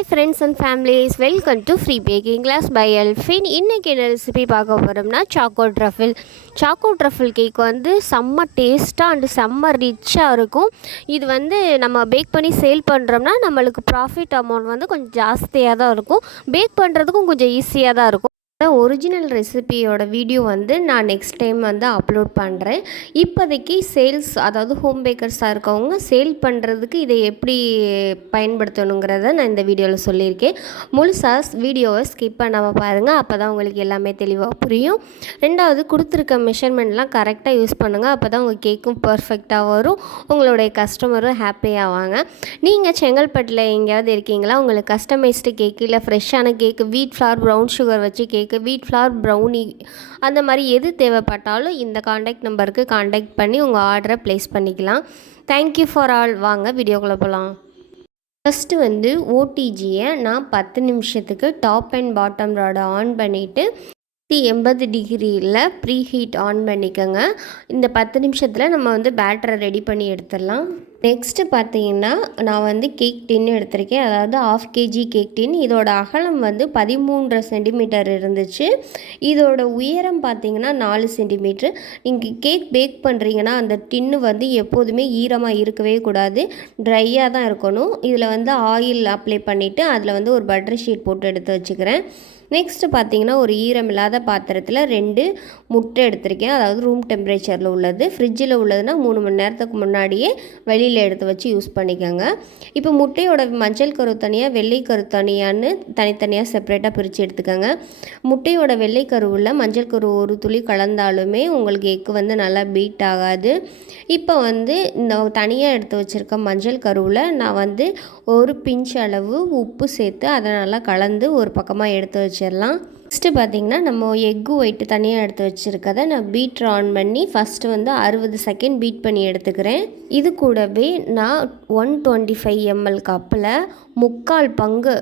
Hi friends and families, welcome to Free Baking Class by Elfin. இன்றைக்கி என்ன recipe பார்க்க போகிறோம்னா சாக்கோ ட்ரஃபிள் கேக் வந்து செம்ம டேஸ்ட்டாக அண்டு செம்ம ரிச்சாக இருக்கும். இது வந்து நம்ம பேக் பண்ணி சேல் பண்ணுறோம்னா நம்மளுக்கு ப்ராஃபிட் அமௌண்ட் வந்து கொஞ்சம் ஜாஸ்தியாக தான் இருக்கும். பேக் பண்ணுறதுக்கும் கொஞ்சம் ஈஸியாக தான் இருக்கும். ஒரிஜினல் ரெசிபியோட வீடியோ வந்து நான் நெக்ஸ்ட் டைம் வந்து அப்லோட் பண்ணுறேன். இப்போதைக்கு சேல்ஸ், அதாவது ஹோம் பேக்கர்ஸாக இருக்கவங்க சேல் பண்ணுறதுக்கு இதை எப்படி பயன்படுத்தணுங்கிறத நான் இந்த வீடியோவில் சொல்லியிருக்கேன். முழுசாக வீடியோவை ஸ்கிப் பண்ணாமல் பாருங்கள், அப்போ தான் உங்களுக்கு எல்லாமே தெளிவாக புரியும். ரெண்டாவது, கொடுத்துருக்க மெஷர்மெண்ட்லாம் கரெக்டாக யூஸ் பண்ணுங்கள், அப்போ தான் உங்கள் கேக்கும் பர்ஃபெக்டாக வரும், உங்களுடைய கஸ்டமரும் ஹாப்பியாவாங்க. நீங்கள் செங்கல்பட்டில் எங்கேயாவது இருக்கீங்களா, உங்களுக்கு கஸ்டமைஸ்டு கேக்கு இல்லை ஃப்ரெஷ்ஷான கேக்கு, வீட் ஃப்ளார் ப்ரௌன் சுகர் வச்சு கேக்கு, வீட் ஃப்ளார் ப்ரௌனி, அந்த மாதிரி எது தேவைப்பட்டாலும் இந்த காண்டாக்ட் நம்பருக்கு காண்டாக்ட் பண்ணி உங்கள் ஆர்டரை ப்ளேஸ் பண்ணிக்கலாம். Thank you for all. வாங்க வீடியோக்குள்ளே போகலாம். ஃபஸ்ட்டு வந்து ஓடிஜியை நான் 10 நிமிஷத்துக்கு டாப் அண்ட் பாட்டம் ராடை ஆன் பண்ணிவிட்டு 80 டிகிரியில் ப்ரீ ஹீட் ஆன் பண்ணிக்கோங்க. இந்த 10 நிமிஷத்தில் நம்ம வந்து பேட்டரை ரெடி பண்ணி எடுத்துடலாம். நெக்ஸ்ட்டு பார்த்தீங்கன்னா நான் வந்து கேக் டின்னு எடுத்திருக்கேன், அதாவது 1/2 kg கேக் டின். இதோட அகலம் வந்து 13 சென்டிமீட்டர் இருந்துச்சு. இதோட உயரம் பார்த்தீங்கன்னா 4 சென்டிமீட்ரு. நீங்கள் கேக் பேக் பண்ணுறீங்கன்னா அந்த டின்னு வந்து எப்போதுமே ஈரமாக இருக்கவே கூடாது, ட்ரையாக தான் இருக்கணும். இதில் வந்து ஆயில் அப்ளை பண்ணிவிட்டு அதில் வந்து ஒரு பட்டர் ஷீட் போட்டு எடுத்து வச்சுக்கிறேன். நெக்ஸ்ட்டு பார்த்தீங்கன்னா ஒரு ஈரமில்லாத பாத்திரத்தில் 2 முட்டை எடுத்திருக்கேன், அதாவது ரூம் டெம்பரேச்சரில் உள்ளது. ஃப்ரிட்ஜில் உள்ளதுன்னா 3 மணி நேரத்துக்கு முன்னாடியே வெளியில் எடுத்து வச்சு யூஸ் பண்ணிக்கோங்க. இப்போ முட்டையோட மஞ்சள் கரு தனியாக, வெள்ளை கரு தனியான்னு தனித்தனியாக செப்பரேட்டாக பிரித்து எடுத்துக்கோங்க. முட்டையோட வெள்ளை கருவில் மஞ்சள் கரு ஒரு துளி கலந்தாலுமே உங்களுக்கு எக்கு வந்து நல்லா பீட் ஆகாது. இப்போ வந்து இந்த தனியாக எடுத்து வச்சுருக்க மஞ்சள் கருவில் நான் வந்து ஒரு பிஞ்ச் அளவு உப்பு சேர்த்து அதை நல்லா கலந்து ஒரு பக்கமாக எடுத்து வச்சிடலாம். நெக்ஸ்ட்டு பார்த்திங்கன்னா நம்ம எக்கு ஒயிட்டு தனியாக எடுத்து வச்சுருக்கதை நான் பீட்ரு ஆன் பண்ணி ஃபஸ்ட்டு வந்து 60 செகண்ட் பீட் பண்ணி எடுத்துக்கிறேன். இது கூடவே நான் 125 ml கப்பில் 3/4 பங்கு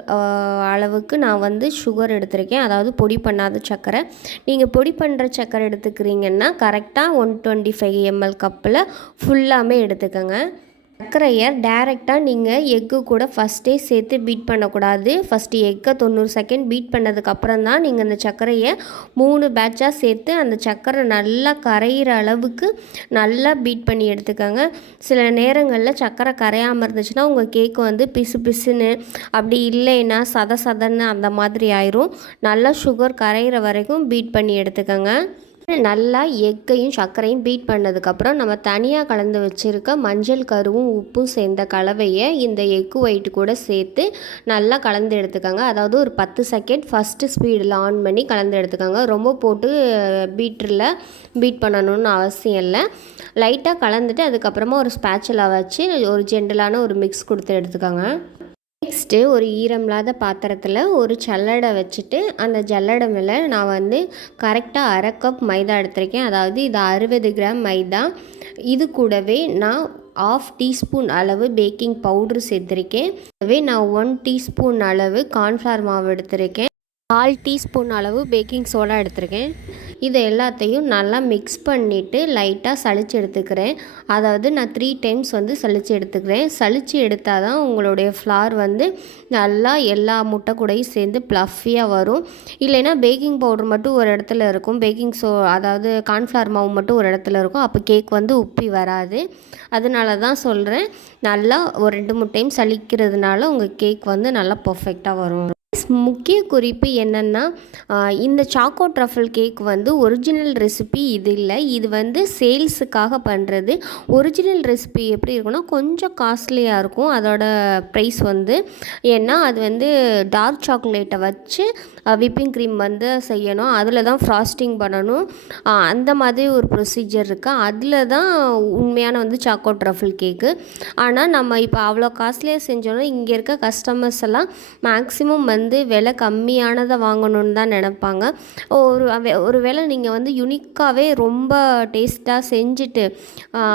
அளவுக்கு நான் வந்து சுகர் எடுத்திருக்கேன், அதாவது பொடி பண்ணாத சர்க்கரை. நீங்கள் பொடி பண்ணுற சர்க்கரை எடுத்துக்கிறீங்கன்னா கரெக்டாக 125 ml கப்பில் ஃபுல்லாமே எடுத்துக்கோங்க. சர்க்கரையை டைரெக்டாக நீங்கள் எக்கு கூட ஃபஸ்ட்டே சேர்த்து பீட் பண்ணக்கூடாது. ஃபஸ்ட்டு எக்கை 90 செகண்ட் பீட் பண்ணதுக்கப்புறம் தான் நீங்கள் அந்த சர்க்கரையை 3 பேட்சாக சேர்த்து அந்த சர்க்கரை நல்லா கரையிற அளவுக்கு நல்லா பீட் பண்ணி எடுத்துக்கோங்க. சில நேரங்களில் சர்க்கரை கரையாமல் இருந்துச்சுன்னா உங்கள் கேக்கு வந்து பிசு பிசுன்னு, அப்படி இல்லைன்னா சதன்னு அந்த மாதிரி ஆயிரும். நல்லா சுகர் கரையிற வரைக்கும் பீட் பண்ணி எடுத்துக்கோங்க. நல்லா எக்கையும் சர்க்கரையும் பீட் பண்ணதுக்கப்புறம் நம்ம தனியாக கலந்து வச்சுருக்க மஞ்சள் கருவும் உப்பும் சேர்ந்த கலவையை இந்த எக்கு ஒயிட்டு கூட சேர்த்து நல்லா கலந்து எடுத்துக்கோங்க. அதாவது ஒரு 10 செகண்ட் ஃபஸ்ட்டு ஸ்பீடில் ஆன் பண்ணி கலந்து எடுத்துக்கோங்க. ரொம்ப போட்டு பீட் பண்ணணும்னு அவசியம் இல்லை. லைட்டாக கலந்துட்டு அதுக்கப்புறமா ஒரு ஸ்பேச்சுலா வச்சு ஒரு ஜென்டலான ஒரு மிக்ஸ் கொடுத்து எடுத்துக்கோங்க. நெக்ஸ்ட்டு ஒரு ஈரமில்லாத பாத்திரத்தில் ஒரு ஜல்லடை வச்சுட்டு அந்த ஜல்லடை மேலே நான் வந்து கரெக்டாக 1/2 கப் மைதா எடுத்திருக்கேன், அதாவது இது 60 கிராம் மைதா. இது கூடவே நான் 1/2 டீஸ்பூன் அளவு பேக்கிங் பவுட்ரு சேர்த்துருக்கேன். அதுவே நான் 1 டீஸ்பூன் அளவு கார்ன்ஃப்ளவர் மாவு எடுத்திருக்கேன், 1/4 டீஸ்பூன் அளவு பேக்கிங் சோடா எடுத்திருக்கேன். இதை எல்லாத்தையும் நல்லா மிக்ஸ் பண்ணிவிட்டு லைட்டாக சளிச்சு எடுத்துக்கிறேன். அதாவது நான் 3 டைம்ஸ் வந்து சளிச்சு எடுத்துக்கிறேன். சளிச்சு எடுத்தால் தான் உங்களுடைய ஃப்ளார் வந்து நல்லா எல்லா முட்டை கூடையும் சேர்ந்து ப்ளஃபியாக வரும். இல்லைன்னா பேக்கிங் பவுடர் மட்டும் ஒரு இடத்துல இருக்கும், அதாவது கார்ன்ஃப்ளவர் மாவு மட்டும் ஒரு இடத்துல இருக்கும், அப்போ கேக் வந்து உப்பி வராது. அதனால தான் சொல்கிறேன், நல்லா ஒரு 2-3 டைம் சளிக்கிறதுனால உங்கள் கேக் வந்து நல்லா பர்ஃபெக்டாக வரும். முக்கிய குறிப்பு என்னென்னா, இந்த சாக்கோ ட்ரஃபிள் கேக் வந்து ஒரிஜினல் ரெசிபி இது இல்லை, இது வந்து சேல்ஸுக்காக பண்ணுறது. ஒரிஜினல் ரெசிபி எப்படி இருக்குன்னா கொஞ்சம் காஸ்ட்லியாக இருக்கும் அதோட ப்ரைஸ் வந்து. ஏன்னா அது வந்து டார்க் சாக்லேட்டை வச்சு விப்பிங் க்ரீம் வந்து செய்யணும், அதில் தான் ஃப்ராஸ்டிங் பண்ணணும், அந்த மாதிரி ஒரு ப்ரொசீஜர் இருக்குது. அதில் தான் உண்மையான வந்து சாக்கோ ட்ரஃபிள் கேக்கு. ஆனால் நம்ம இப்போ அவ்வளோ காஸ்ட்லியாக செஞ்சோன்னா இங்கே இருக்க கஸ்டமர்ஸ் எல்லாம் மேக்ஸிமம் வந்து விலை கம்மியானதை வாங்கணுன்னு தான் நினைப்பாங்க. ஒரு வேளை நீங்கள் வந்து யுனிக்காகவே ரொம்ப டேஸ்ட்டாக செஞ்சுட்டு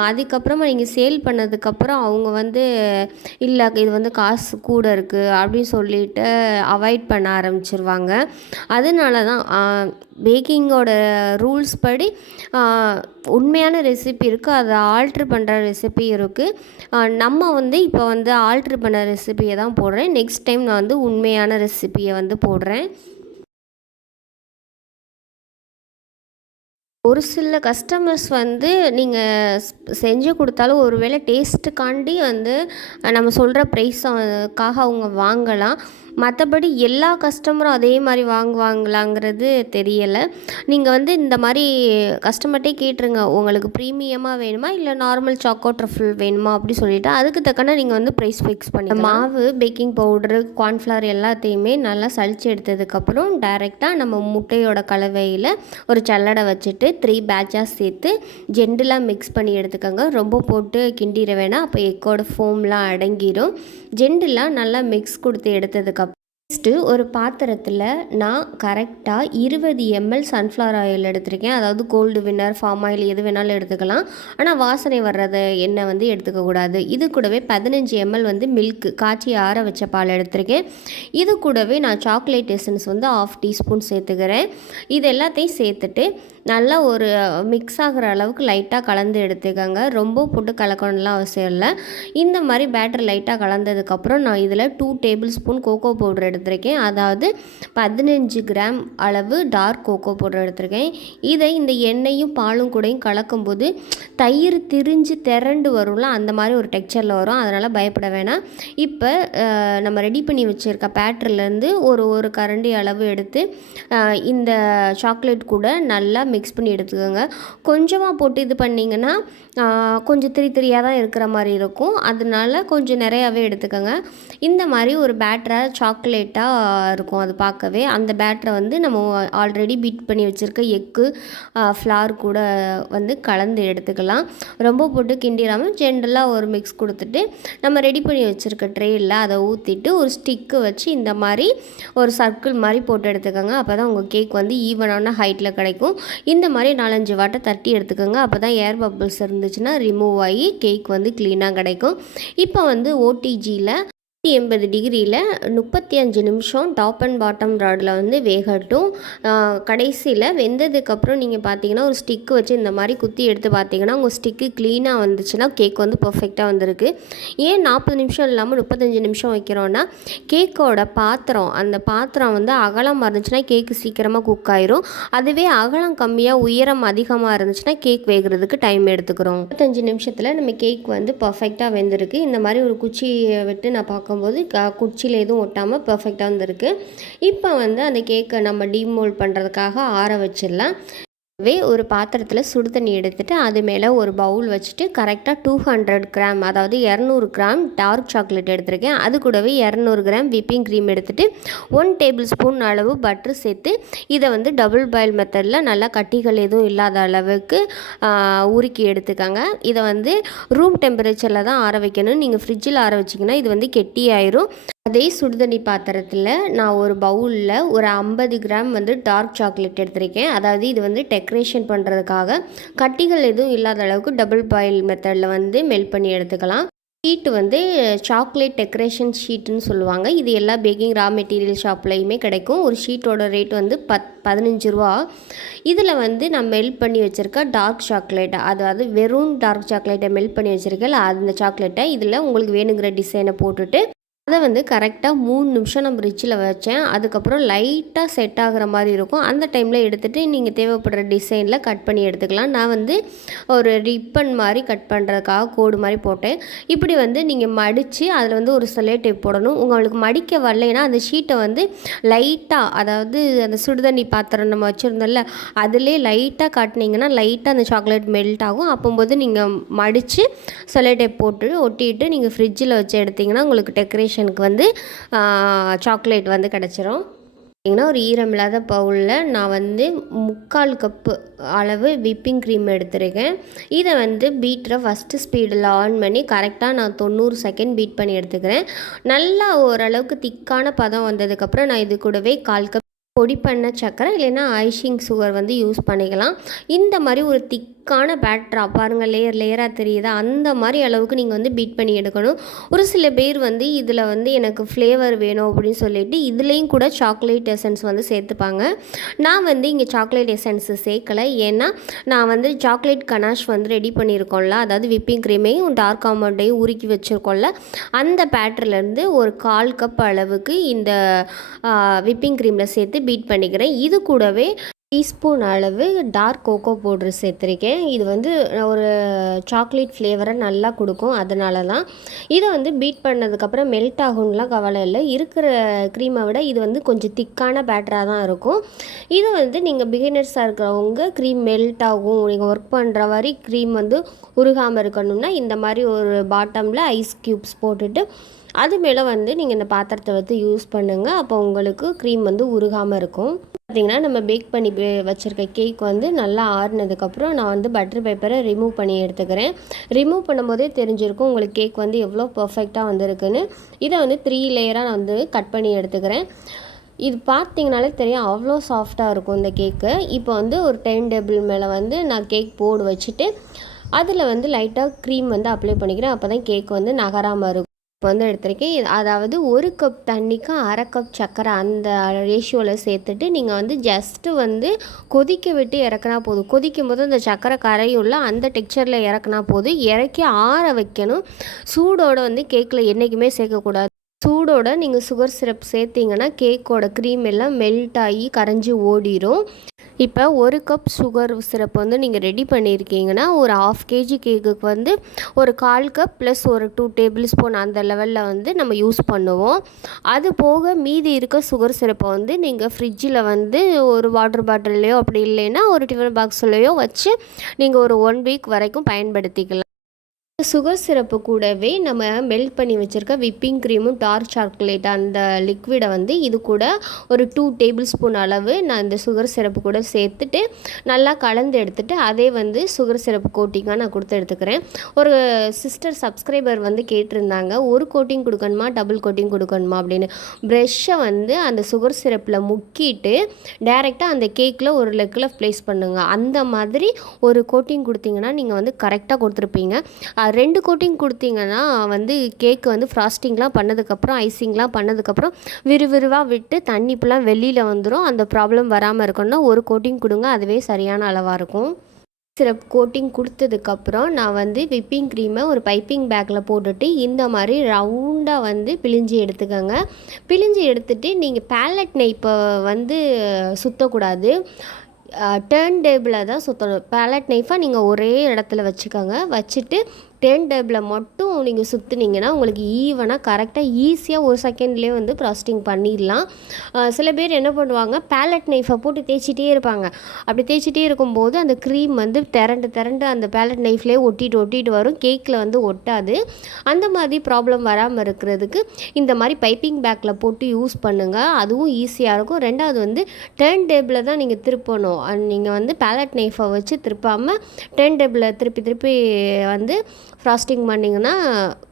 அதுக்கப்புறமா நீங்கள் சேல் பண்ணதுக்கப்புறம் அவங்க வந்து இல்லை இது வந்து காசு கூட இருக்குது அப்படின்னு சொல்லிட்டு அவாய்ட் பண்ண ஆரம்பிச்சிருவாங்க. அதனால தான் பேக்கிங்கோட ரூல்ஸ் படி உண்மையான ரெசிபி இருக்குது, அதை ஆல்ட்ரு பண்ணுற ரெசிபி இருக்குது. நம்ம வந்து இப்போ வந்து ஆல்ட்ரு பண்ண ரெசிபியை தான் போடுறேன். நெக்ஸ்ட் டைம் நான் வந்து உண்மையான ரெசிபியை வந்து போடுறேன். ஒரு சில கஸ்டமர்ஸ் வந்து நீங்கள் செஞ்சு கொடுத்தாலும் ஒரு வேளை டேஸ்ட்டுக்காண்டி வந்து நம்ம சொல்கிற ப்ரைஸுக்காக அவங்க வாங்கலாம். மற்றபடி எல்லா கஸ்டமரும் அதே மாதிரி வாங்குவாங்களாங்கிறது தெரியலை. நீங்கள் வந்து இந்த மாதிரி கஸ்டமர்கிட்டே கேட்டுருங்க, உங்களுக்கு ப்ரீமியமாக வேணுமா இல்லை நார்மல் சாக்கோ ட்ரஃபிள் வேணுமா அப்படி சொல்லிவிட்டு அதுக்கு தக்கன நீங்கள் வந்து ப்ரைஸ் ஃபிக்ஸ் பண்ணி மாவு, பேக்கிங் பவுடரு, கார்ன்ஃப்ளவர் எல்லாத்தையுமே நல்லா சளிச்சு எடுத்ததுக்கப்புறம் டைரெக்டாக நம்ம முட்டையோட கலவையில் ஒரு சல்லடை வச்சுட்டு 3 பேட்சாக சேர்த்து ஜென்டிலாக மிக்ஸ் பண்ணி எடுத்துக்கோங்க. ரொம்ப போட்டு கிண்டிட வேணாம், அப்போ எக்கோட ஃபோம்லாம் அடங்கிடும். ஜென்டிலாக நல்லா மிக்ஸ் கொடுத்து எடுத்ததுக்கப்புறம் நெக்ஸ்ட்டு ஒரு பாத்திரத்தில் நான் கரெக்டாக 20 ml சன்ஃப்ளவர் ஆயில் எடுத்திருக்கேன். அதாவது கோல்டு வின்னர், ஃபார்ம் ஆயில் எது வேணாலும் எடுத்துக்கலாம். ஆனால் வாசனை வர்றத எண்ணெய் வந்து எடுத்துக்கக்கூடாது. இது கூடவே 15 ml வந்து மில்க்கு காய்ச்சி ஆற வச்ச பால் எடுத்திருக்கேன். இது கூடவே நான் சாக்லேட் எசன்ஸ் வந்து 1/2 டீஸ்பூன் சேர்த்துக்கிறேன். இது எல்லாத்தையும் சேர்த்துட்டு நல்லா ஒரு மிக்ஸ் ஆகிற அளவுக்கு லைட்டாக கலந்து எடுத்துக்கோங்க. ரொம்ப போட்டு கலக்கணும்லாம் அவசியம் இல்லை. இந்த மாதிரி பேட்டர் லைட்டாக கலந்ததுக்கப்புறம் நான் இதில் 2 டேபிள் ஸ்பூன் கோகோ பவுடர் எடுத்திருக்கேன். அதாவது 15 கிராம் அளவு டார்க் கோகோ பவுடர் எடுத்திருக்கேன். இதை இந்த எண்ணெயும் பாலும் கூடயும் கலக்கும்போது தயிர் திரிஞ்சு திரண்டு வரும்ல, அந்த மாதிரி ஒரு டெக்ஸ்சரில் வரும். அதனால் பயப்பட வேணாம். இப்போ நம்ம ரெடி பண்ணி வச்சுருக்க பேட்டர்லேருந்து ஒரு கரண்டி அளவு எடுத்து இந்த சாக்லேட் கூட நல்லா மிக்ஸ் பண்ணி எடுத்துக்கோங்க. கொஞ்சமாக போட்டு இது பண்ணிங்கன்னா கொஞ்சம் திரியாக தான் இருக்கிற மாதிரி இருக்கும். அதனால கொஞ்சம் நிறையாவே எடுத்துக்கோங்க. இந்த மாதிரி ஒரு பேட்டராக சாக்லேட்டாக இருக்கும் அது பார்க்கவே. அந்த பேட்டரை வந்து நம்ம ஆல்ரெடி பீட் பண்ணி வச்சுருக்க எக்கு, ஃப்ளார் கூட வந்து கலந்து எடுத்துக்கலாம். ரொம்ப போட்டு கிண்டிடாமல் ஜென்ரலாக ஒரு மிக்ஸ் கொடுத்துட்டு நம்ம ரெடி பண்ணி வச்சுருக்க ட்ரேயில் அதை ஊற்றிட்டு ஒரு ஸ்டிக்கு வச்சு இந்த மாதிரி ஒரு சர்க்கிள் மாதிரி போட்டு எடுத்துக்கோங்க. அப்போ தான் உங்கள் கேக் வந்து ஈவனான ஹைட்டில் கிடைக்கும். இந்த மாதிரி 4-5 வாட்டை தட்டி எடுத்துக்கோங்க. அப்போ தான் ஏர் பபிள்ஸ் இருந்துச்சுன்னா ரிமூவ் ஆகி கேக் வந்து க்ளீனாக கிடைக்கும். இப்போ வந்து ஓடிஜியில் 180 டிகிரியில் 35 நிமிஷம் டாப் அண்ட் பாட்டம் ராடில் வந்து வேகட்டும். கடைசியில் வெந்ததுக்கப்புறம் நீங்கள் பார்த்தீங்கன்னா ஒரு ஸ்டிக்கு வச்சு இந்த மாதிரி குத்தி எடுத்து பார்த்தீங்கன்னா உங்கள் ஸ்டிக்கு க்ளீனாக வந்துச்சுன்னா கேக் வந்து பர்ஃபெக்டாக வந்திருக்கு. ஏன் 40 நிமிஷம் இல்லாமல் 35 நிமிஷம் வைக்கிறோன்னா கேக்கோட பாத்திரம், அந்த பாத்திரம் வந்து அகலமாக இருந்துச்சுன்னா கேக்கு சீக்கிரமாக குக் ஆயிரும். அதுவே அகலம் கம்மியாக உயரம் அதிகமாக இருந்துச்சுன்னா கேக் வேகிறதுக்கு டைம் எடுத்துக்கிறோம். 35 நிமிஷத்தில் நம்ம கேக் வந்து பர்ஃபெக்டாக வெந்திருக்கு. இந்த மாதிரி ஒரு குச்சியை விட்டு நான் பார்க்கும்போது குச்சியில் எதுவும் ஒட்டாமல் பர்ஃபெக்டாக வந்துருக்கு. இப்போ வந்து அந்த கேக்கை நம்ம டீமோல்ட் பண்ணுறதுக்காக ஆற வச்சிடலாம். ஒரு பாத்திரத்தில் சுடு தண்ணி எடுத்துகிட்டு அது மேலே ஒரு பவுல் வச்சுட்டு கரெக்டாக 200 கிராம் அதாவது 200 கிராம் டார்க் சாக்லேட் எடுத்திருக்கேன். அது கூடவே 200 கிராம் விப்பிங் க்ரீம் எடுத்துகிட்டு 1 டேபிள் ஸ்பூன் அளவு பட்டர் சேர்த்து இதை வந்து டபுள் பாயில் மெத்தடில் நல்லா கட்டிகள் எதுவும் இல்லாத அளவுக்கு உருக்கி எடுத்துக்கோங்க. இதை வந்து ரூம் டெம்பரேச்சரில் தான் ஆற வைக்கணும். நீங்கள் ஃப்ரிட்ஜில் ஆற வச்சிங்கன்னா இது வந்து கெட்டியாயிரும். அதே சுடுதண்ணி பாத்திரத்தில் நான் ஒரு பவுலில் ஒரு 50 கிராம் வந்து டார்க் சாக்லேட் எடுத்திருக்கேன். அதாவது இது வந்து டெக்கரேஷன் பண்ணுறதுக்காக கட்டிகள் எதுவும் இல்லாத அளவுக்கு டபுள் பாயில் மெத்தடில் வந்து மெல்ட் பண்ணி எடுத்துக்கலாம். ஷீட்டு வந்து சாக்லேட் டெக்கரேஷன் ஷீட்டுன்னு சொல்லுவாங்க. இது எல்லா பேக்கிங் ரா மெட்டீரியல் ஷாப்லையுமே கிடைக்கும். ஒரு ஷீட்டோட ரேட் வந்து 15 ரூபா. இதில் வந்து நான் மெல்ட் பண்ணி வச்சுருக்க டார்க் சாக்லேட், அதாவது வெறும் டார்க் சாக்லேட்டை மெல்ட் பண்ணி வச்சுருக்கேன். அந்த சாக்லேட்டை இதில் உங்களுக்கு வேணுங்கிற டிசைனை போட்டுட்டு அதை வந்து கரெக்டாக 3 நிமிஷம் நம்ம ஃப்ரிட்ஜில் வச்சேன். அதுக்கப்புறம் லைட்டாக செட் ஆகிற மாதிரி இருக்கும். அந்த டைமில் எடுத்துகிட்டு நீங்கள் தேவைப்படுற டிசைனில் கட் பண்ணி எடுத்துக்கலாம். நான் வந்து ஒரு ரிப்பன் மாதிரி கட் பண்ணுறதுக்காக கோடு மாதிரி போட்டேன். இப்படி வந்து நீங்கள் மடித்து அதில் வந்து ஒரு செல்லோ டேப் போடணும். உங்களுக்கு மடிக்க வரலைன்னா அந்த ஷீட்டை வந்து லைட்டாக, அதாவது அந்த சுடுதண்ணி பாத்திரம் நம்ம வச்சுருந்தோம்ல அதிலே லைட்டாக காட்டினீங்கன்னா லைட்டாக அந்த சாக்லேட் மெல்ட் ஆகும். அப்போது நீங்கள் மடித்து செல்லோ டேப் போட்டு ஒட்டிட்டு நீங்கள் ஃப்ரிட்ஜில் வச்சு எடுத்திங்கன்னா உங்களுக்கு டெக்கரேஷனுக்கு வந்து சாக்லேட் வந்து கிடச்சிரும். பார்த்திங்கன்னா ஒரு ஈரமில்லாத பவுலில் நான் வந்து 3/4 கப்பு அளவு விப்பிங் க்ரீம் எடுத்துருக்கேன். இதை வந்து பீட்டரை ஃபஸ்ட்டு ஸ்பீடில் ஆன் பண்ணி கரெக்டாக நான் 90 செகண்ட் பீட் பண்ணி எடுத்துக்கிறேன். நல்லா ஓரளவுக்கு திக்கான பதம் வந்ததுக்கப்புறம் நான் இது கூடவே 1/4 கப் பொடி பண்ண சர்க்கரை இல்லைன்னா ஐஷிங் சுகர் வந்து யூஸ் பண்ணிக்கலாம். இந்த மாதிரி ஒரு திக்கான பேட்டரா பாருங்கள், லேயராக தெரியுதா, அந்த மாதிரி அளவுக்கு நீங்கள் வந்து பீட் பண்ணி எடுக்கணும். ஒரு சில பேர் வந்து இதில் வந்து எனக்கு ஃப்ளேவர் வேணும் அப்படின்னு சொல்லிட்டு இதுலேயும் கூட சாக்லேட் எசன்ஸ் வந்து சேர்த்துப்பாங்க. நான் வந்து இங்கே சாக்லேட் எசன்ஸு சேர்க்கலை. ஏன்னா நான் வந்து சாக்லேட் கனாஷ் வந்து ரெடி பண்ணியிருக்கோம்ல, அதாவது விப்பிங் க்ரீமையும் டார்க் ஆல்மண்டையும் உருக்கி வச்சுருக்கோம்ல, அந்த பேட்டர்லேருந்து ஒரு 1/4 கப் அளவுக்கு இந்த விப்பிங் க்ரீமில் சேர்த்து பீட் பண்ணிக்கிறேன். இது கூடவே டீஸ்பூன் அளவு டார்க் கோகோ பவுட்ரு சேர்த்துருக்கேன். இது வந்து ஒரு சாக்லேட் ஃப்ளேவரை நல்லா கொடுக்கும். அதனால தான் இதை வந்து பீட் பண்ணதுக்கப்புறம் மெல்ட் ஆகும்லாம் கவலை இல்லை. இருக்கிற க்ரீமை விட இது வந்து கொஞ்சம் திக்கான பேட்டராக தான் இருக்கும். இது வந்து நீங்கள் பிகினர்ஸாக இருக்கிறவங்க க்ரீம் மெல்ட் ஆகும், நீங்கள் ஒர்க் பண்ணுற மாதிரி க்ரீம் வந்து உருகாமல் இருக்கணும்னா இந்த மாதிரி ஒரு பாட்டமில் ஐஸ் க்யூப்ஸ் போட்டுட்டு அது மேலே வந்து நீங்கள் இந்த பாத்திரத்தை வந்து யூஸ் பண்ணுங்கள். அப்போ உங்களுக்கு க்ரீம் வந்து உருகாமல் இருக்கும். பார்த்திங்கன்னா நம்ம பேக் பண்ணி வச்சுருக்க கேக் வந்து நல்லா ஆறுனதுக்கப்புறம் நான் வந்து பட்டர் பேப்பரை ரிமூவ் பண்ணி எடுத்துக்கிறேன். ரிமூவ் பண்ணும்போதே தெரிஞ்சிருக்கும் உங்களுக்கு கேக் வந்து எவ்வளோ பர்ஃபெக்டாக வந்திருக்குன்னு. இதை வந்து 3 லேயராக நான் வந்து கட் பண்ணி எடுத்துக்கிறேன். இது பார்த்திங்கனாலே தெரியும் அவ்வளோ சாஃப்டாக இருக்கும் இந்த கேக்கு. இப்போ வந்து ஒரு 10 டேபிள் மேலே வந்து நான் கேக் போர்டு வச்சுட்டு அதில் வந்து லைட்டாக க்ரீம் வந்து அப்ளை பண்ணிக்கிறேன். அப்போ தான் கேக் வந்து நகராமல் இருக்கும். இப்போ வந்து எடுத்திருக்கேன். அதாவது 1 கப் தண்ணிக்கு 1/2 கப் சர்க்கரை அந்த ரேஷியோவில் சேர்த்துட்டு நீங்கள் வந்து ஜஸ்ட்டு வந்து கொதிக்க விட்டு இறக்குனா போதும். கொதிக்கும் போது அந்த சர்க்கரை கரையுள்ள அந்த டெக்ஸ்சரில் இறக்குனா போதும். இறக்கி ஆற வைக்கணும். சூடோடு வந்து கேக்கில் என்றைக்குமே சேர்க்கக்கூடாது. சூடோட நீங்கள் சுகர் சிரப் சேர்த்திங்கன்னா கேக்கோட க்ரீம் எல்லாம் மெல்ட் ஆகி கரைஞ்சி ஓடிடும். இப்போ 1 கப் சுகர் சிரப் வந்து நீங்கள் ரெடி பண்ணியிருக்கீங்கன்னா ஒரு 1/2 kg கேக்குக்கு வந்து ஒரு 1/4 கப் ப்ளஸ் ஒரு 2 டேபிள் ஸ்பூன் அந்த லெவலில் வந்து நம்ம யூஸ் பண்ணுவோம். அது போக மீதி இருக்க சுகர் சிரப்பை வந்து நீங்கள் ஃப்ரிட்ஜில் வந்து ஒரு வாட்டர் பாட்டில்லையோ அப்படி இல்லைன்னா ஒரு டிஃபன் பாக்ஸ்லையோ வச்சு நீங்கள் ஒரு 1 வீக் வரைக்கும் பயன்படுத்திக்கலாம். சுகர் சிரப்பு கூடவே நம்ம மெல்ட் பண்ணி வச்சுருக்க விப்பிங் க்ரீமும் டார்க் சாக்லேட் அந்த லிக்விடை வந்து இது கூட ஒரு 2 டேபிள் ஸ்பூன் அளவு நான் இந்த சுகர் சிரப்பு கூட சேர்த்துட்டு நல்லா கலந்து எடுத்துகிட்டு அதே வந்து சுகர் சிரப்பு கோட்டிங்காக நான் கொடுத்து எடுத்துக்கிறேன். ஒரு சிஸ்டர் சப்ஸ்கிரைபர் வந்து கேட்டிருந்தாங்க, ஒரு கோட்டிங் கொடுக்கணுமா டபுள் கோட்டிங் கொடுக்கணுமா அப்படின்னு. ப்ரெஷ்ஷை வந்து அந்த சுகர் சிரப்பில் முக்கிட்டு டைரெக்டாக அந்த கேக்கில் ஒரு லெக்கில் ப்ளேஸ் பண்ணுங்கள். அந்த மாதிரி ஒரு கோட்டிங் கொடுத்தீங்கன்னா நீங்கள் வந்து கரெக்டாக கொடுத்துருப்பீங்க. 2 கோட்டிங் கொடுத்தீங்கன்னா வந்து கேக்கு வந்து ஃப்ராஸ்டிங்லாம் பண்ணதுக்கப்புறம் ஐசிங்லாம் பண்ணதுக்கப்புறம் விறுவிறுவாக விட்டு தண்ணி இப்போலாம் வெளியில் வந்துடும். அந்த ப்ராப்ளம் வராமல் இருக்கணும்னா ஒரு கோட்டிங் கொடுங்க, அதுவே சரியான அளவாக இருக்கும். சிரப் கோட்டிங் கொடுத்ததுக்கப்புறம் நான் வந்து விப்பிங் க்ரீமை ஒரு பைப்பிங் பேக்கில் போட்டுட்டு இந்த மாதிரி ரவுண்டாக வந்து பிழிஞ்சு எடுத்துக்கோங்க. பிழிஞ்சு எடுத்துகிட்டு நீங்கள் பேலட் நைப்பை வந்து சுற்றக்கூடாது, டர்ன் டேபிளில் தான் சுற்றணும். பேலட் நைஃபாக நீங்கள் ஒரே இடத்துல வச்சுக்கோங்க. வச்சுட்டு டர்ன் டேபிளை மட்டும் நீங்கள் சுற்றுனீங்கன்னா உங்களுக்கு ஈவனாக கரெக்டாக ஈஸியாக 1 செகண்ட்லேயே வந்து ஃப்ராஸ்டிங் பண்ணிடலாம். சில பேர் என்ன பண்ணுவாங்க, பேலட் நைஃபை போட்டு தேய்ச்சிட்டே இருப்பாங்க. அப்படி தேய்ச்சிட்டே இருக்கும்போது அந்த க்ரீம் வந்து திரண்டு அந்த பேலட் நைஃப்லேயே ஒட்டிட்டு வரும், கேக்கில் வந்து ஒட்டாது. அந்த மாதிரி ப்ராப்ளம் வராமல் இருக்கிறதுக்கு இந்த மாதிரி பைப்பிங் பேக்கில் போட்டு யூஸ் பண்ணுங்கள். அதுவும் ஈஸியாக இருக்கும். 2வது வந்து டர்ன் டேபிளில் தான் நீங்கள் திருப்பணும். நீங்கள் வந்து பேலட் நைஃபை வச்சு திருப்பாமல் டர்ன் டேபிளில் திருப்பி வந்து ஃப்ராஸ்டிங் பண்ணிங்கன்னா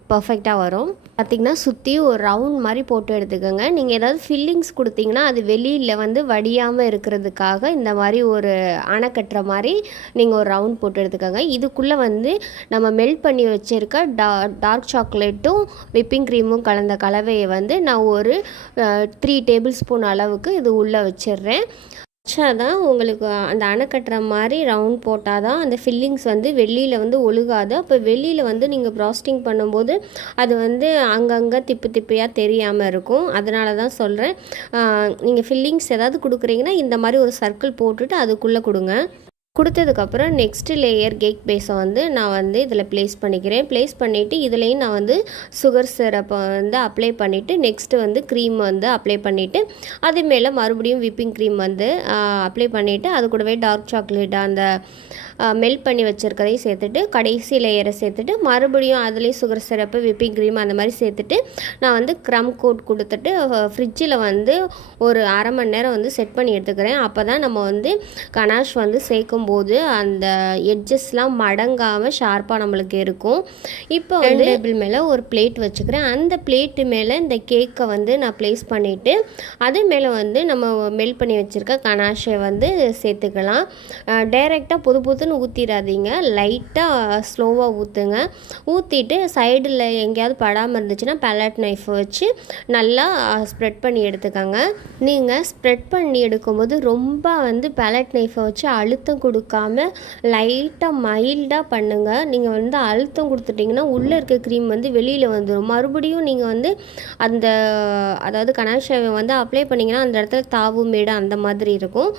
பர்ஃபெக்டாக வரும். பார்த்திங்கன்னா சுற்றி ஒரு ரவுண்ட் மாதிரி போட்டு எடுத்துக்கோங்க. நீங்கள் ஏதாவது ஃபில்லிங்ஸ் கொடுத்தீங்கன்னா அது வெளியில் வந்து வடியாமல் இருக்கிறதுக்காக இந்த மாதிரி ஒரு அணை கட்டுற மாதிரி நீங்கள் ஒரு ரவுண்ட் போட்டு எடுத்துக்கோங்க. இதுக்குள்ளே வந்து நம்ம மெல்ட் பண்ணி வச்சுருக்க டார்க் சாக்லேட்டும் விப்பிங் க்ரீமும் கலந்த கலவையை வந்து நான் ஒரு 3 டேபிள் ஸ்பூன் அளவுக்கு இது உள்ளே வச்சிடுறேன். தான் உங்களுக்கு அந்த அணை கட்டுற மாதிரி ரவுண்ட் போட்டால் தான் அந்த ஃபில்லிங்ஸ் வந்து வெளியில் வந்து ஒழுகாது. அப்போ வெளியில் வந்து நீங்கள் ஃப்ராஸ்டிங் பண்ணும்போது அது வந்து அங்கங்கே திப்பியாக தெரியாமல் இருக்கும். அதனால தான் சொல்கிறேன், நீங்கள் ஃபில்லிங்ஸ் ஏதாவது கொடுக்குறீங்கன்னா இந்த மாதிரி ஒரு சர்க்கிள் போட்டுட்டு அதுக்குள்ளே கொடுங்க. கொடுத்ததுக்கப்புறம் நெக்ஸ்ட்டு லேயர் கேக் பேஸை வந்து நான் வந்து இதில் ப்ளேஸ் பண்ணிக்கிறேன். ப்ளேஸ் பண்ணிவிட்டு இதுலேயும் நான் வந்து சுகர் சிரப்பை வந்து அப்ளை பண்ணிவிட்டு நெக்ஸ்ட்டு வந்து க்ரீம் வந்து அப்ளை பண்ணிவிட்டு அது மேலே மறுபடியும் விப்பிங் க்ரீம் வந்து அப்ளை பண்ணிவிட்டு அது கூடவே டார்க் சாக்லேட் அந்த மெல்ட் பண்ணி வச்சுருக்கதையும் சேர்த்துட்டு கடைசி லேயரை சேர்த்துட்டு மறுபடியும் அதுலேயும் சுகர் சிரப்பு விப்பிங் க்ரீம் அந்த மாதிரி சேர்த்துட்டு நான் வந்து க்ரம் கோட் கொடுத்துட்டு ஃப்ரிட்ஜில் வந்து ஒரு அரை மணி நேரம் வந்து செட் பண்ணி எடுத்துக்கிறேன். அப்போ தான் நம்ம வந்து கனாஷ் வந்து சேர்க்கும்போது அந்த எட்ஜஸ்லாம் மடங்காமல் ஷார்ப்பாக நம்மளுக்கு இருக்கும். இப்போ வந்து டேபிள் மேலே ஒரு பிளேட் வச்சுக்கிறேன். அந்த பிளேட்டு மேலே இந்த கேக்கை வந்து நான் ப்ளேஸ் பண்ணிவிட்டு அது மேலே வந்து நம்ம மெல்ட் பண்ணி வச்சுருக்க கனாஷை வந்து சேர்த்துக்கலாம். டைரெக்டாக புதுன்னு ஊற்றிடாதீங்க, லைட்டாக ஸ்லோவாக ஊற்றுங்க. ஊற்றிட்டு சைடில் எங்கேயாவது படாமல் இருந்துச்சுன்னா பேலட் நைஃப் வச்சு நல்லா ஸ்ப்ரெட் பண்ணி எடுத்துக்கோங்க. நீங்கள் ஸ்ப்ரெட் பண்ணி எடுக்கும்போது ரொம்ப வந்து பேலட் நைஃபை வச்சு அழுத்தம் கொடுக்காம லைட்டாக மைல்டாக பண்ணுங்கள். நீங்கள் வந்து அழுத்தம் கொடுத்துட்டிங்கன்னா உள்ளே இருக்க க்ரீம் வந்து வெளியில் வந்துடும். மறுபடியும் நீங்கள் வந்து அந்த அதாவது கனாஷை வந்து அப்ளை பண்ணிங்கன்னா அந்த இடத்துல தாவு மேடு அந்த மாதிரி இருக்கும்.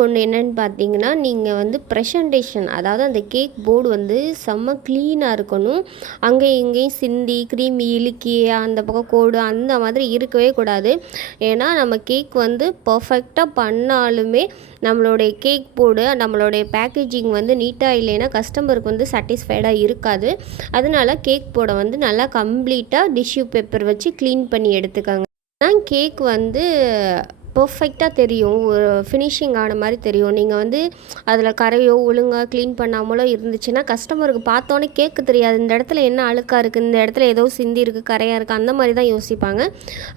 ஒன்று என்னென்னு பார்த்தீங்கன்னா, நீங்கள் வந்து ப்ரெசன்டேஷன் அதாவது அந்த கேக் போர்டு வந்து செம்ம க்ளீனாக இருக்கணும். அங்கேயும் இங்கேயும் சிந்தி க்ரீம் இழுக்கி அந்த பக்கம் கோடு அந்த மாதிரி இருக்கவே கூடாது. ஏன்னா நம்ம கேக் வந்து பர்ஃபெக்டாக பண்ணாலுமே நம்மளுடைய கேக் போர்டு நம்மளுடைய பேக்கேஜிங் வந்து நீட்டாக இல்லைன்னா கஸ்டமருக்கு வந்து சாட்டிஸ்ஃபைடாக இருக்காது. அதனால கேக் போர்டை வந்து நல்லா கம்ப்ளீட்டாக டிஷ்யூ பேப்பர் வச்சு க்ளீன் பண்ணி எடுத்துக்கோங்க. ஆனால் கேக் வந்து பர்ஃபெக்டாக தெரியும், ஒரு ஃபினிஷிங் ஆன மாதிரி தெரியும். நீங்கள் வந்து அதில் கரையோ ஒழுங்காக க்ளீன் பண்ணாமலோ இருந்துச்சுன்னா கஸ்டமருக்கு பார்த்தோன்னே கேட்க தெரியாது. இந்த இடத்துல என்ன அழுக்காக இருக்குது, இந்த இடத்துல ஏதோ சிந்தி இருக்குது, கரையாக இருக்குது, அந்த மாதிரி தான் யோசிப்பாங்க.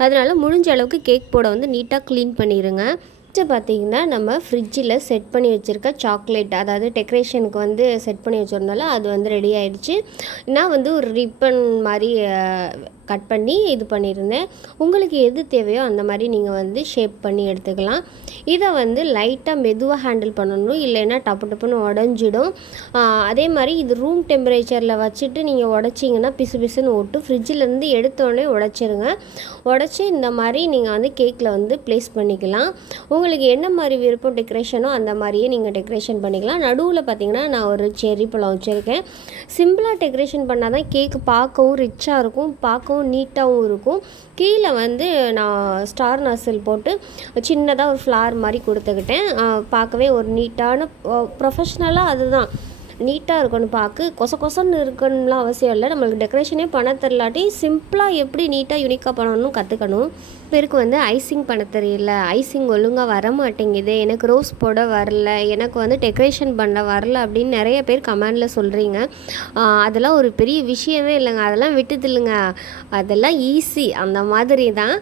அதனால முடிஞ்ச அளவுக்கு கேக் போர்டை வந்து நீட்டாக க்ளீன் பண்ணிடுங்க. பார்த்திங்கன்னா நம்ம ஃப்ரிட்ஜில் செட் பண்ணி வச்சுருக்க சாக்லேட் அதாவது டெக்கரேஷனுக்கு வந்து செட் பண்ணி வச்சுருந்தால அது வந்து ரெடி ஆகிடுச்சு. நான் வந்து ஒரு ரிப்பன் மாதிரி கட் பண்ணி இது பண்ணியிருந்தேன். உங்களுக்கு எது தேவையோ அந்த மாதிரி நீங்கள் வந்து ஷேப் பண்ணி எடுத்துக்கலாம். இதை வந்து லைட்டாக மெதுவாக ஹேண்டில் பண்ணணும், இல்லைன்னா டப்பு டப்புன்னு உடஞ்சிடும். அதே மாதிரி இது ரூம் டெம்பரேச்சரில் வச்சுட்டு நீங்கள் உடச்சிங்கன்னா பிசு பிசுன்னு ஓட்டு. ஃப்ரிட்ஜிலேருந்து எடுத்தோடனே உடச்சிருங்க. உடச்சி இந்த மாதிரி நீங்கள் வந்து கேக்கில் வந்து ப்ளேஸ் பண்ணிக்கலாம். உங்களுக்கு என்ன மாதிரி விருப்பம் டெக்கரேஷனோ அந்த மாதிரியே நீங்கள் டெக்கரேஷன் பண்ணிக்கலாம். நடுவில் பார்த்திங்கன்னா நான் ஒரு செர்ரி பழம் வச்சுருக்கேன். சிம்பிளாக டெக்கரேஷன் பண்ணால் தான் கேக்கு பார்க்கவும் ரிச்சாக இருக்கும், பார்க்கவும் நீட்டாகவும் இருக்கும். கீழே வந்து நான் ஸ்டார் நர்சல் போட்டு சின்னதாக ஒரு ஃப்ளார் மாதிரி கொடுத்துக்கிட்டேன். பார்க்கவே ஒரு நீட்டான ப்ரொஃபஷ்னலாக அதுதான் நீட்டாக இருக்கணும். பார்க்க கொசன்னு இருக்கணும்லாம் அவசியம் இல்லை. நம்மளுக்கு டெக்கரேஷனே பண்ண தெரிலாட்டி சிம்பிளாக எப்படி நீட்டாக யூனிக்காக பண்ணணும்னு கற்றுக்கணும். பேருக்கு வந்து ஐசிங் பண்ண தெரியல, ஐசிங் ஒழுங்காக வர மாட்டேங்குது, எனக்கு ரோஸ் போட வரல, எனக்கு வந்து டெக்கரேஷன் பண்ண வரல அப்படின்னு நிறைய பேர் கமெண்டில் சொல்கிறீங்க. அதெல்லாம் ஒரு பெரிய விஷயமே இல்லைங்க, அதெல்லாம் விட்டுதில்லைங்க, அதெல்லாம் ஈஸி அந்த மாதிரி தான்.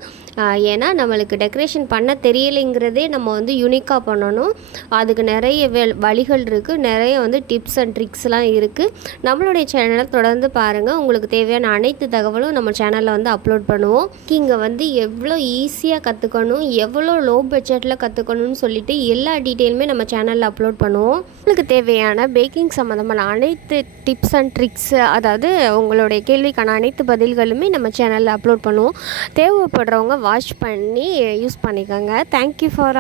ஏன்னா நம்மளுக்கு டெக்கரேஷன் பண்ண தெரியலைங்கிறதே நம்ம வந்து யூனிக்காக பண்ணணும். அதுக்கு நிறைய வழிகள் இருக்குது, நிறைய வந்து டிப்ஸ் அண்ட் ட்ரிக்ஸ்லாம் இருக்குது. நம்மளுடைய சேனலை தொடர்ந்து பாருங்கள். உங்களுக்கு தேவையான அனைத்து தகவலும் நம்ம சேனலில் வந்து அப்லோட் பண்ணுவோம். இங்கே வந்து எவ்வளோ ஈஸியாக கற்றுக்கணும், எவ்வளோ லோ பட்ஜெட்டில் கற்றுக்கணும்னு சொல்லிட்டு எல்லா டீட்டெயிலுமே நம்ம சேனலில் அப்லோட் பண்ணுவோம். உங்களுக்கு தேவையான பேக்கிங் சம்மந்தமான அனைத்து டிப்ஸ் அண்ட் ட்ரிக்ஸ், அதாவது உங்களுடைய கேள்விக்கான அனைத்து பதில்களுமே நம்ம சேனலில் அப்லோட் பண்ணுவோம். தேவைப்படுறவங்க வாட்ச் பண்ணி யூஸ் பண்ணிக்கோங்க. Thank you for